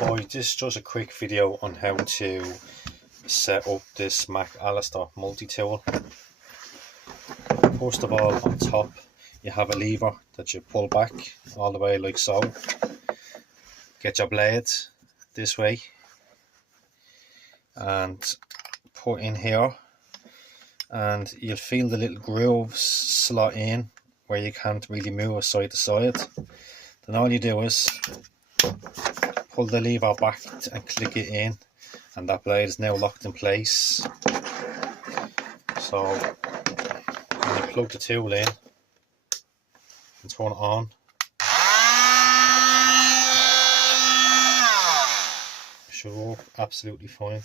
Hi, this is just a quick video on how to set up this Mac Allister Multi-Tool. First of all, on top you have a lever that you pull back all the way like so. Get your blade this way and put in here, and you'll feel the little grooves slot in where you can't really move side to side. Then all you do is pull the lever back and click it in, and that blade is now locked in place. So when you plug the tool in and turn it on, it should work absolutely fine.